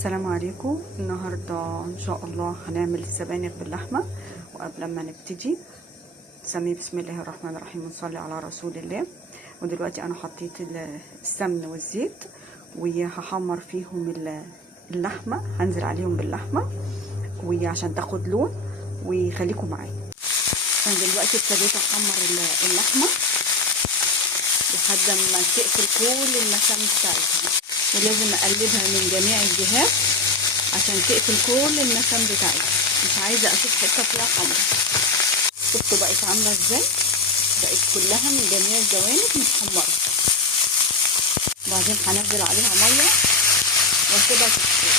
السلام عليكم. النهارده ان شاء الله هنعمل السبانخ باللحمه. وقبل ما نبتدي سمي بسم الله الرحمن الرحيم ونصلي على رسول الله. ودلوقتي انا حطيت السمن والزيت وهحمر فيهم اللحمه، هنزل عليهم باللحمه وعشان تاخد لون ويخليكم معايا. انا دلوقتي ابتديت احمر اللحمه لحد ما تقفل كل المسام بتاعتها، ولازم اقلبها من جميع الجهات عشان تقفل كل المسام بتاعتها. مش عايزه اشوف حته فيها حمرا. شفتوا بقت عامله ازاي؟ بقت كلها من جميع الجوانب متحمره. بعدين هنزل عليها ميه واسيبها تستوي.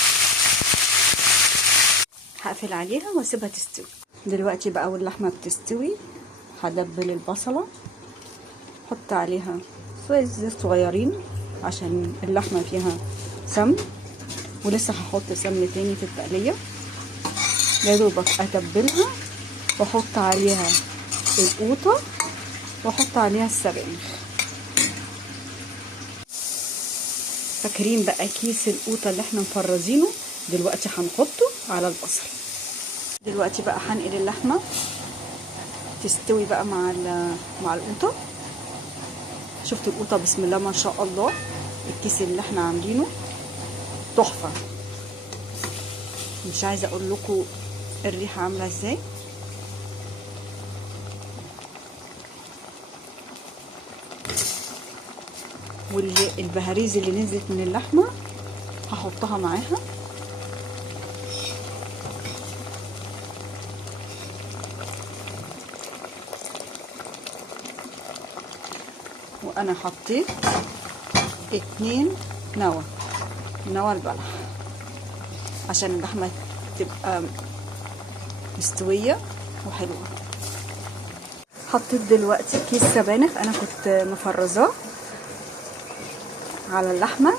هقفل عليها واسيبها تستوي. دلوقتي بقى واللحمه بتستوي هدبل البصله، احط عليها شويه زيت صغيرين عشان اللحمه فيها سمن، ولسه هحط سمن تاني في التقليه. يا دوبك اتبلها واحط عليها القوطه واحط عليها السبانخ. فاكرين بقى كيس القوطه اللي احنا مفرزينه؟ دلوقتي هنحطه على البصل. دلوقتي بقى هنقل اللحمه تستوي بقى مع القوطه. شفتوا القوطه؟ بسم الله ما شاء الله. الكيس اللي احنا عاملينه تحفه، مش عايزه اقول لكم الريحه عامله ازاي. والبهاريز اللي نزلت من اللحمه هحطها معاها. وانا حطيت 2 نوى البلح عشان اللحمه تبقى مستويه وحلوه. حطيت دلوقتي كيس سبانخ انا كنت مفرزاه على اللحمه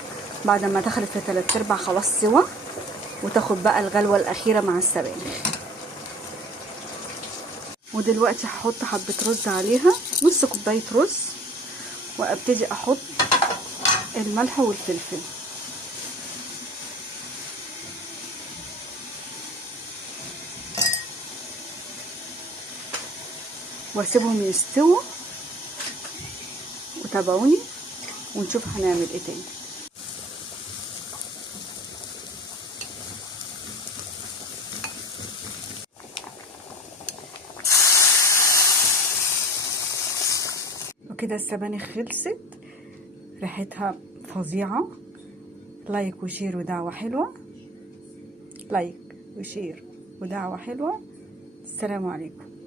بعد ما دخلت في 3/4 خلاص سوا، وتاخد بقى الغلوه الاخيره مع السبانخ. ودلوقتي هحط حبه رز عليها، نص كوبايه رز، وابتدي احط الملح والفلفل. واسيبهم يستووا وتابعوني ونشوف هنعمل ايه تاني. وكده السبانخ خلصت، ريحتها فظيعة. لايك وشير ودعوة حلوة. لايك وشير ودعوة حلوة. السلام عليكم.